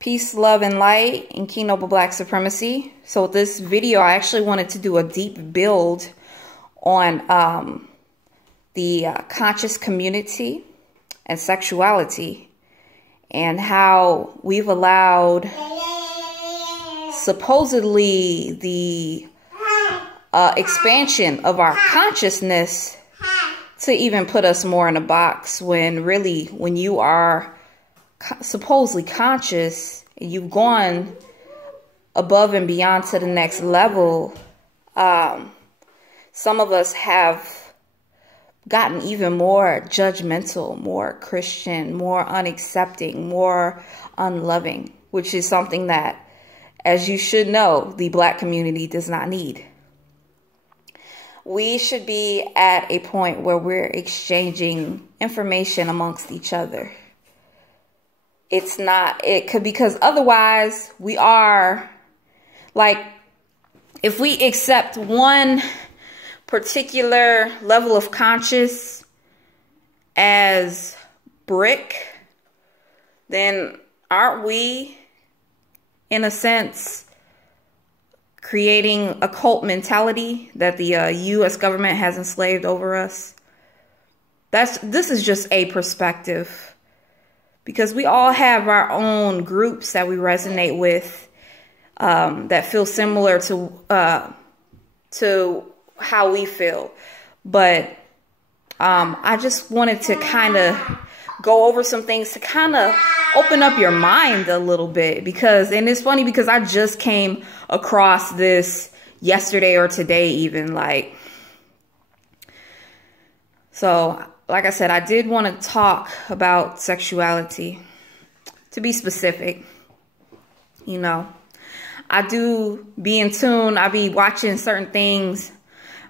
Peace, love, and light in King Noble Black Supremacy. So with this video, I actually wanted to do a deep build on the conscious community and sexuality, and how we've allowed supposedly the expansion of our consciousness to even put us more in a box, when really, when you are supposedly conscious and you've gone above and beyond to the next level, some of us have gotten even more judgmental, more Christian, more unaccepting, more unloving, which is something that, as you should know, the Black community does not need. We should be at a point where we're exchanging information amongst each other. Because otherwise we are like, if we accept one particular level of conscious as brick, then aren't we, in a sense, creating a cult mentality that the U.S. government has enslaved over us? This is just a perspective, because we all have our own groups that we resonate with, that feel similar to how we feel. But I just wanted to kind of go over some things to kind of open up your mind a little bit, and it's funny because I just came across this yesterday or today even, so like I said, I did want to talk about sexuality, to be specific. You know, I do be in tune. I be watching certain things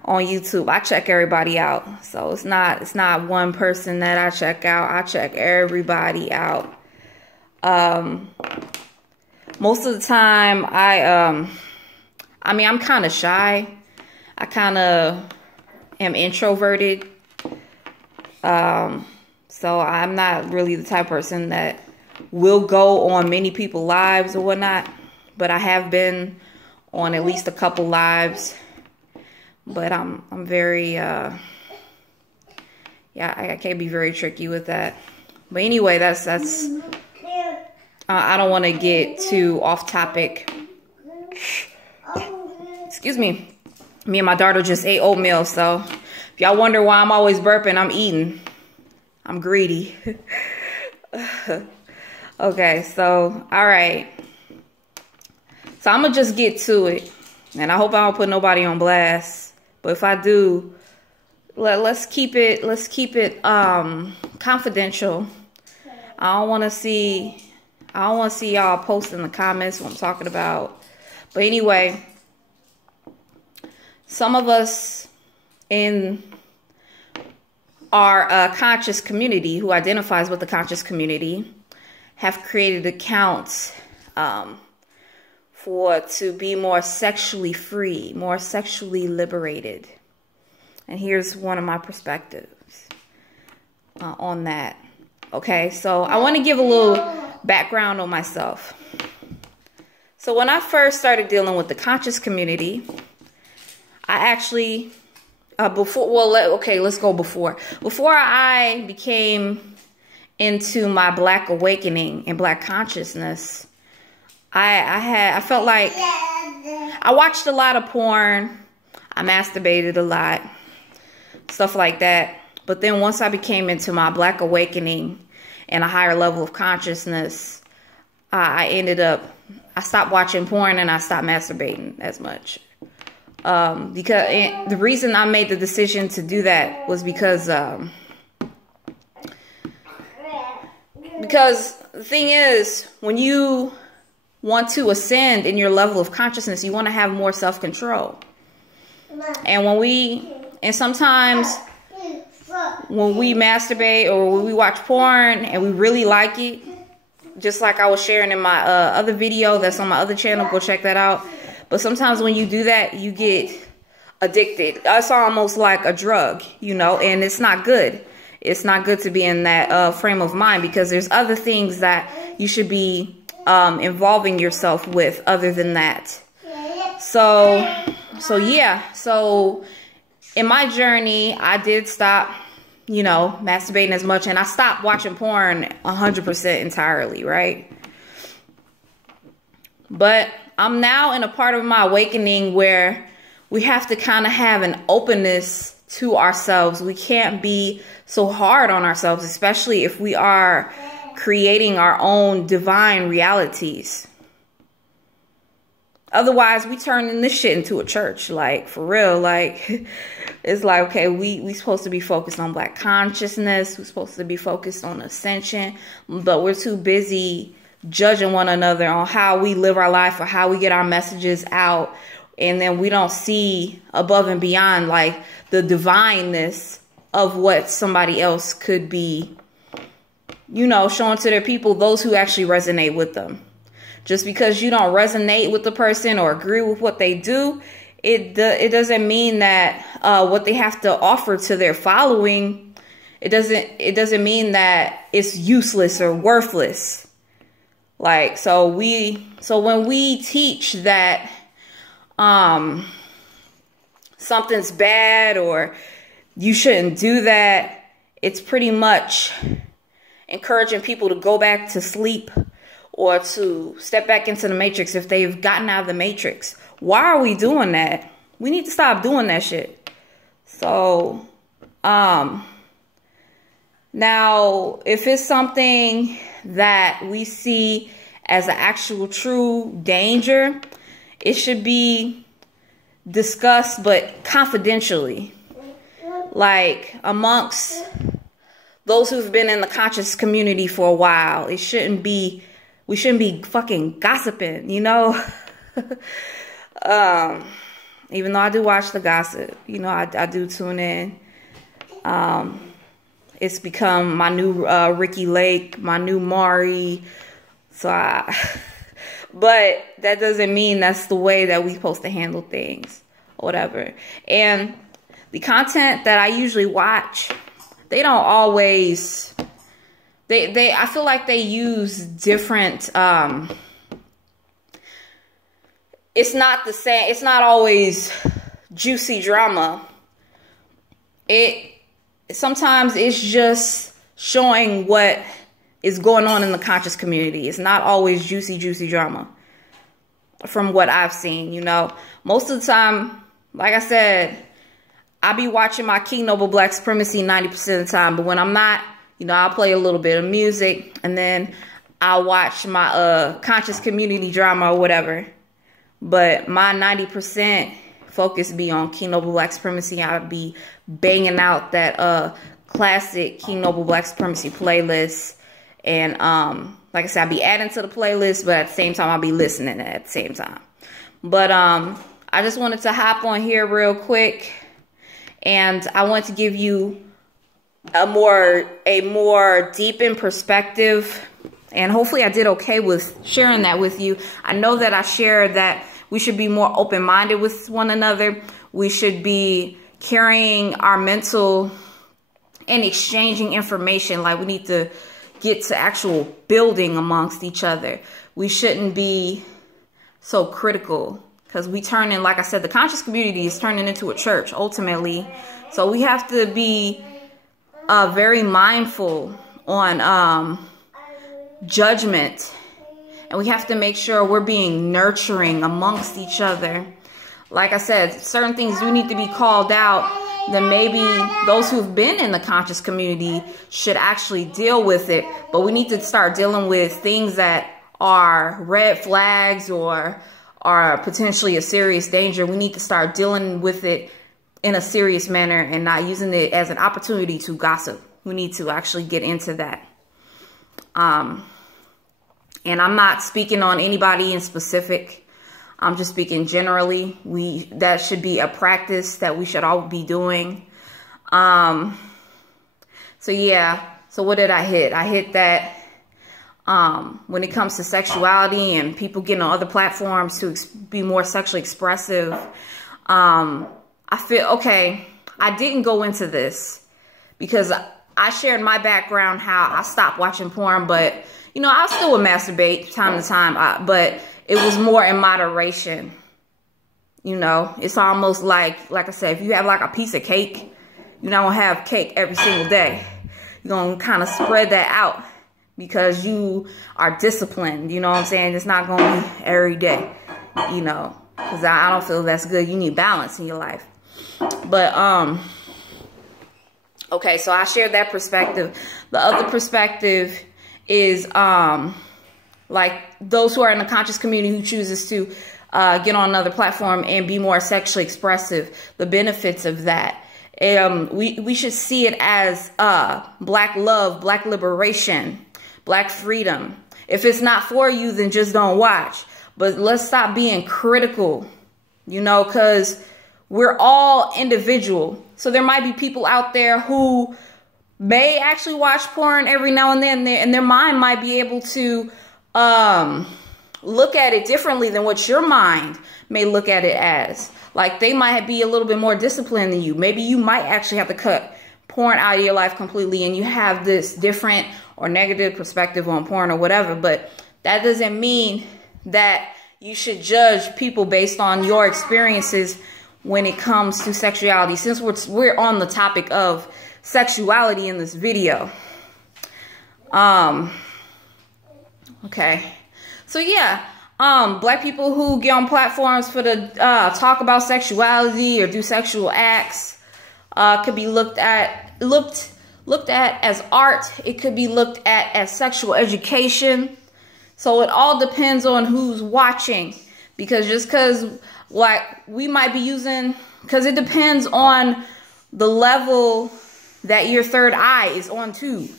on YouTube. I check everybody out. So it's not one person that I check out. I check everybody out. Most of the time I'm kind of shy. I kind of am introverted. So I'm not really the type of person that will go on many people's lives or whatnot, but I have been on at least a couple lives. But I'm very, yeah, I can't be very tricky with that. But anyway, that's, I don't want to get too off topic. Excuse me. Me and my daughter just ate oatmeal, so if y'all wonder why I'm always burping, I'm eating. I'm greedy. Okay, so, all right. So I'm going to just get to it. And I hope I don't put nobody on blast. But if I do, let's keep it confidential. I don't want to see y'all post in the comments what I'm talking about. But anyway, some of us in our conscious community, who identifies with the conscious community, have created accounts to be more sexually free, more sexually liberated. And here's one of my perspectives on that. Okay, so I want to give a little background on myself. So when I first started dealing with the conscious community, I actually, let's go before. Before I became into my Black awakening and Black consciousness, I felt like I watched a lot of porn. I masturbated a lot, stuff like that. But then once I became into my Black awakening and a higher level of consciousness, I stopped watching porn and I stopped masturbating as much. Because the reason I made the decision to do that was because the thing is, when you want to ascend in your level of consciousness, you want to have more self-control. And sometimes when we masturbate or when we watch porn and we really like it, just like I was sharing in my other video that's on my other channel, go check that out. But sometimes when you do that, you get addicted. It's almost like a drug, you know, and it's not good. It's not good to be in that frame of mind, because there's other things that you should be involving yourself with other than that. So yeah. So in my journey, I did stop, you know, masturbating as much, and I stopped watching porn 100% entirely, right? But I'm now in a part of my awakening where we have to kind of have an openness to ourselves. We can't be so hard on ourselves, especially if we are creating our own divine realities. Otherwise, we turn this shit into a church, like, for real. Like, it's like, okay, we supposed to be focused on Black consciousness. We're supposed to be focused on ascension, but we're too busy judging one another on how we live our life or how we get our messages out. And then we don't see above and beyond, like, the divineness of what somebody else could be, you know, showing to their people, those who actually resonate with them. Just because you don't resonate with the person or agree with what they do, it doesn't mean that what they have to offer to their following, it doesn't mean that it's useless or worthless. Like, so when we teach that something's bad or you shouldn't do that, it's pretty much encouraging people to go back to sleep or to step back into the matrix if they've gotten out of the matrix. Why are we doing that? We need to stop doing that shit. So, now, if it's something that we see as an actual true danger, it should be discussed, but confidentially. Like, amongst those who've been in the conscious community for a while. We shouldn't be fucking gossiping, you know? Even though I do watch the gossip, you know, I do tune in. It's become my new Ricky Lake, my new Maury. But that doesn't mean that's the way that we're supposed to handle things or whatever. And the content that I usually watch, they don't always, I feel like they use different, it's not the same, it's not always juicy drama. Sometimes it's just showing what is going on in the conscious community. It's not always juicy drama from what I've seen, you know. Most of the time, like I said, I be watching my King Noble Black Supremacy 90% of the time, but when I'm not, you know, I'll play a little bit of music and then I'll watch my conscious community drama or whatever. But my 90% focus be on King Noble Black Supremacy. I'll be banging out that classic King Noble Black Supremacy playlist. And like I said, I'll be adding to the playlist, but at the same time, I'll be listening at the same time. But I just wanted to hop on here real quick. And I want to give you a more deepened perspective. And hopefully I did okay with sharing that with you. I know that I shared that we should be more open-minded with one another. We should be carrying our mental and exchanging information. Like, we need to get to actual building amongst each other. We shouldn't be so critical, because we turn in, like I said, the conscious community is turning into a church ultimately. So we have to be very mindful on judgment. And we have to make sure we're being nurturing amongst each other. Like I said, certain things do need to be called out. Then maybe those who've been in the conscious community should actually deal with it. But we need to start dealing with things that are red flags or are potentially a serious danger. We need to start dealing with it in a serious manner and not using it as an opportunity to gossip. We need to actually get into that. And I'm not speaking on anybody in specific. I'm just speaking generally. That should be a practice that we should all be doing. So yeah. So what did I hit? I hit that when it comes to sexuality and people getting on other platforms to be more sexually expressive. I feel, okay, I didn't go into this because I shared my background, how I stopped watching porn, but, you know, I still would masturbate time to time, but it was more in moderation. You know, it's almost like I said, if you have like a piece of cake, you're not gonna have cake every single day. You're gonna kind of spread that out because you are disciplined. You know what I'm saying? It's not gonna be every day, you know, because I don't feel that's good. You need balance in your life. But, okay, so I shared that perspective. The other perspective is, like those who are in the conscious community who chooses to get on another platform and be more sexually expressive, the benefits of that. We should see it as black love, black liberation, black freedom. If it's not for you, then just don't watch. But let's stop being critical, you know, because we're all individual. So there might be people out there who may actually watch porn every now and then, and their mind might be able to look at it differently than what your mind may look at it as. Like they might be a little bit more disciplined than you. Maybe you might actually have to cut porn out of your life completely and you have this different or negative perspective on porn or whatever. But that doesn't mean that you should judge people based on your experiences when it comes to sexuality. Since we're on the topic of sexuality in this video. Okay. So yeah, black people who get on platforms for the talk about sexuality or do sexual acts could be looked at as art. It could be looked at as sexual education. So it all depends on who's watching, because just because like we might be using, because it depends on the level that your third eye is on too.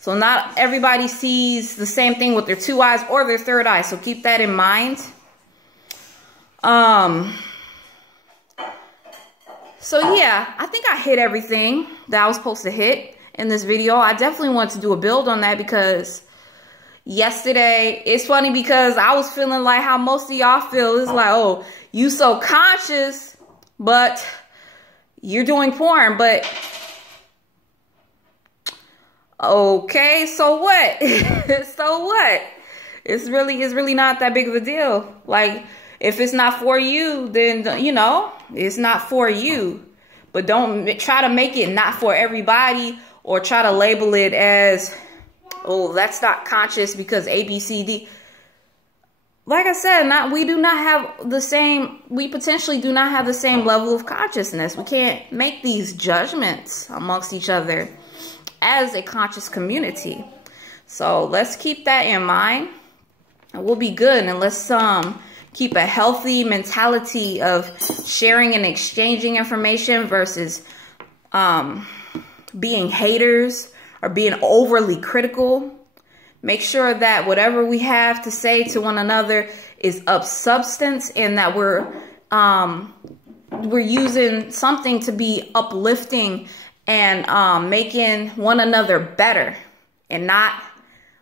So not everybody sees the same thing with their two eyes or their third eye. So keep that in mind. So yeah, I think I hit everything that I was supposed to hit in this video. I definitely want to do a build on that because yesterday, it's funny because I was feeling like how most of y'all feel. It's like, oh, you so conscious, but you're doing porn, but okay, so what? So what? It's really not that big of a deal. Like, if it's not for you, then, you know, it's not for you. But don't try to make it not for everybody or try to label it as, oh, that's not conscious because A, B, C, D. Like I said, we do not have the same, we potentially do not have the same level of consciousness. We can't make these judgments amongst each other as a conscious community. So let's keep that in mind and we'll be good. And let's keep a healthy mentality of sharing and exchanging information versus being haters or being overly critical. Make sure that whatever we have to say to one another is of substance and that we're using something to be uplifting and making one another better and not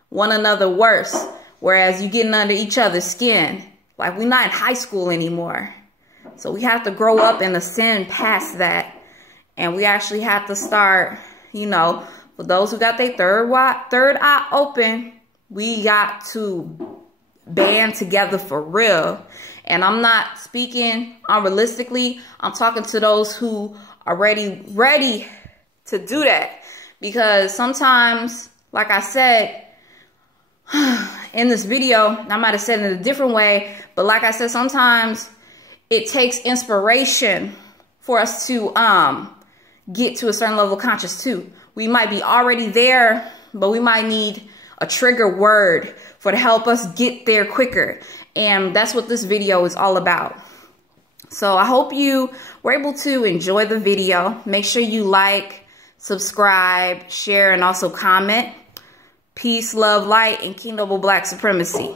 one another worse. Whereas you getting under each other's skin. Like, we're not in high school anymore. So we have to grow up and ascend past that. And we actually have to start, you know, for those who got their third eye open, we got to band together for real. And I'm not speaking unrealistically. I'm talking to those who are ready to do that. Because sometimes, like I said in this video, I might have said it in a different way, but like I said, sometimes it takes inspiration for us to get to a certain level of conscious too. We might be already there, but we might need a trigger word to help us get there quicker. And that's what this video is all about. So I hope you were able to enjoy the video. Make sure you like, subscribe, share, and also comment. Peace, love, light, and King Noble Black Supremacy.